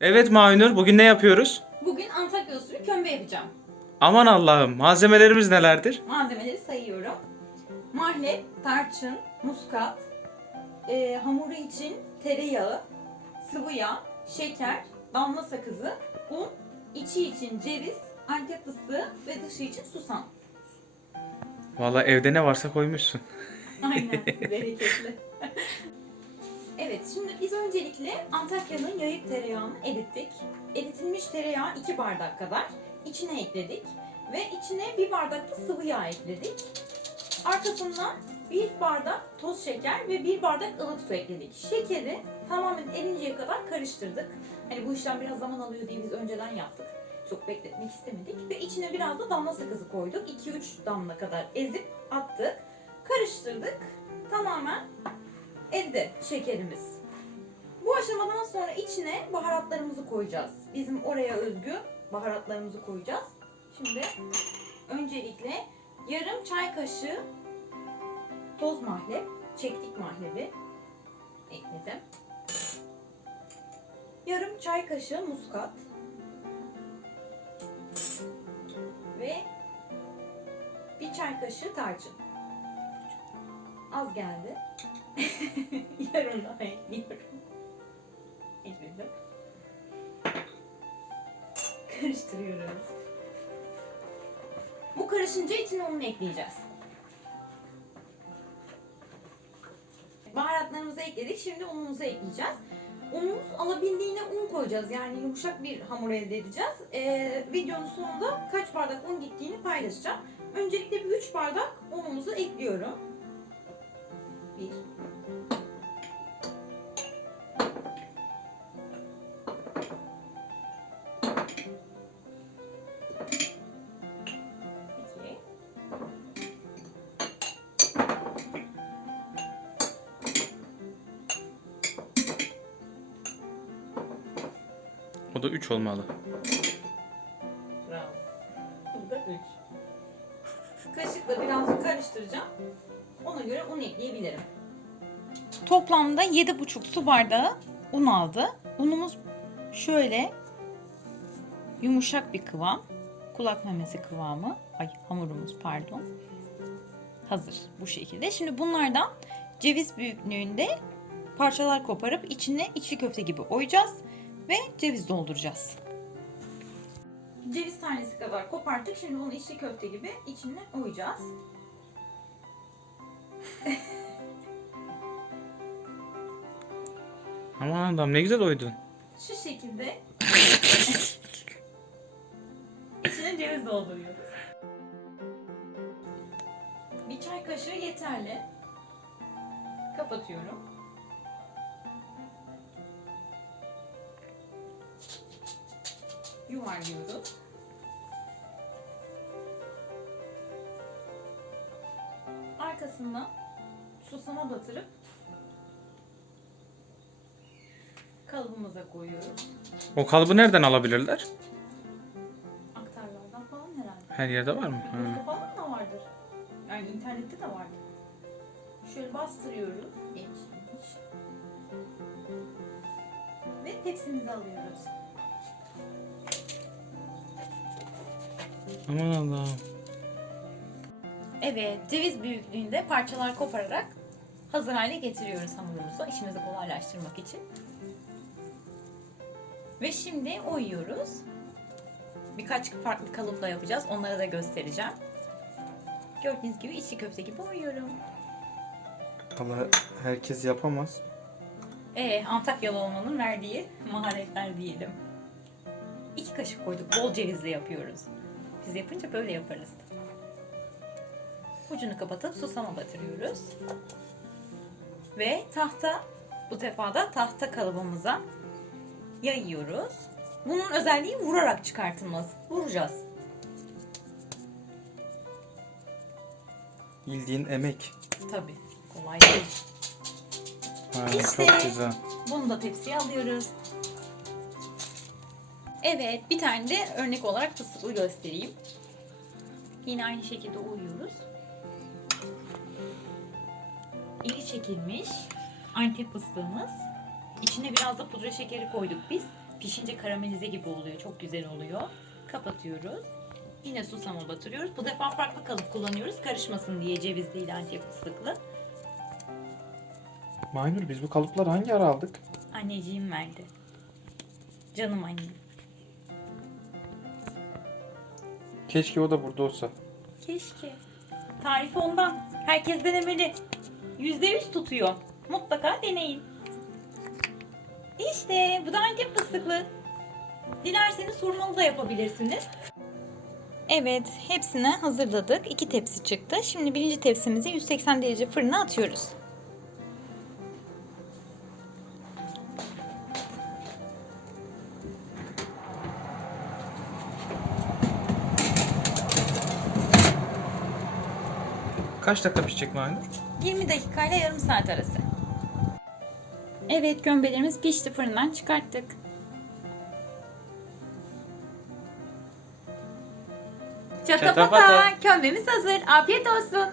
Evet Mahinur, bugün ne yapıyoruz? Bugün Antakya usulü kömbe yapacağım. Aman Allah'ım, malzemelerimiz nelerdir? Malzemeleri sayıyorum. Mahlep, tarçın, muskat, e, hamuru için tereyağı, sıvı yağ, şeker, damla sakızı, un, içi için ceviz, antep fıstığı ve dışı için susam. Vallahi evde ne varsa koymuşsun. Aynen, bereketli. evet, şimdi biz öncelikle Antakya'nın yayık tereyağını erittik. Eritilmiş tereyağı 2 bardak kadar içine ekledik. Ve içine bir bardak da sıvı yağ ekledik. Arkasından bir bardak toz şeker ve bir bardak ılık su ekledik. Şekeri tamamen erinceye kadar karıştırdık. Hani bu işlem biraz zaman alıyor diye biz önceden yaptık. Çok bekletmek istemedik. Ve içine biraz da damla sakızı koyduk. 2-3 damla kadar ezip attık. Karıştırdık. Tamamen eridi şekerimiz. Bu aşamadan sonra içine baharatlarımızı koyacağız. Bizim oraya özgü baharatlarımızı koyacağız. Şimdi öncelikle yarım çay kaşığı toz mahlep, çektik mahlebi ekledim. Yarım çay kaşığı muskat ve bir çay kaşığı tarçın. Az geldi. Yarım daha ekliyorum. Ekledim. Karıştırıyoruz. Bu karışınca içine ununu ekleyeceğiz. Baharatlarımızı ekledik. Şimdi unumuzu ekleyeceğiz. Unumuz alabildiğine un koyacağız. Yani yumuşak bir hamur elde edeceğiz. Ee, videonun sonunda kaç bardak un gittiğini paylaşacağım. Öncelikle bir 3 bardak unumuzu ekliyorum. 1 O da 3 olmalı. Bravo. Bu da 3. Kaşıkla birazcık karıştıracağım. Ona göre un ekleyebilirim. Toplamda 7,5 su bardağı un aldı. Unumuz şöyle yumuşak bir kıvam. Kulak memesi kıvamı. Ay hamurumuz pardon. Hazır bu şekilde. Şimdi bunlardan ceviz büyüklüğünde parçalar koparıp içine içli köfte gibi oyacağız ve ceviz dolduracağız. Ceviz tanesi kadar koparttık. Şimdi bunu içli köfte gibi içine oyacağız. Aman Allah'ım ne güzel oydun. Şu şekilde içine ceviz dolduruyoruz. Bir çay kaşığı yeterli. Kapatıyorum. Yuvarlıyoruz. Arkasından susama batırıp kalıbımıza koyuyoruz. O kalıbı nereden alabilirler? Aktarlardan falan herhalde. Her yerde var mı? Bizde falan da vardır. Yani internette de vardır. Şöyle bastırıyoruz. Geçmiş. Ve tepsimizi alıyoruz. Aman Allah'ım. Evet, ceviz büyüklüğünde parçalar kopararak hazır hale getiriyoruz hamurumuzu işimizi kolaylaştırmak için. Ve şimdi oyuyoruz. Birkaç farklı kalıpla yapacağız. Onları da göstereceğim. Gördüğünüz gibi içli köfte gibi oyuyorum. Valla herkes yapamaz. Ee, Antakyalı olmanın verdiği maharetler diyelim. İki kaşık koyduk. Bol cevizli yapıyoruz. Biz yapınca böyle yaparız. Ucunu kapatıp susama batırıyoruz. Ve tahta, bu defa da tahta kalıbımıza yayıyoruz. Bunun özelliği vurarak çıkartılması. Vuracağız. Bildiğin emek. Tabii. Kolay değil. Ha, İşte. Çok güzel. Bunu da tepsiye alıyoruz. Evet, bir tane de örnek olarak fıstıklı göstereyim. Yine aynı şekilde uyuyoruz. İri çekilmiş Antep fıstığımız. İçine biraz da pudra şekeri koyduk biz. pişince karamelize gibi oluyor. Çok güzel oluyor. Kapatıyoruz. Yine susama batırıyoruz. Bu defa farklı kalıp kullanıyoruz. Karışmasın diye cevizli ile antep fıstıklı. Maynur biz bu kalıpları hangi ara aldık? Anneciğim verdi. Canım annem. Keşke o da burada olsa. Keşke. Tarifi ondan. Herkes denemeli. Yüzde yüz tutuyor. Mutlaka deneyin. İşte bu da antep fıstıklı. Dilerseniz hurmalı da yapabilirsiniz. Evet, hepsini hazırladık. İki tepsi çıktı. Şimdi birinci tepsimizi 180 derece fırına atıyoruz. Kaç dakika pişecek Maynur? 20 dakika ile yarım saat arası. Evet, kömbelerimiz pişti. Fırından çıkarttık. Çatapata, Çatapata. kömbemiz hazır. Afiyet olsun.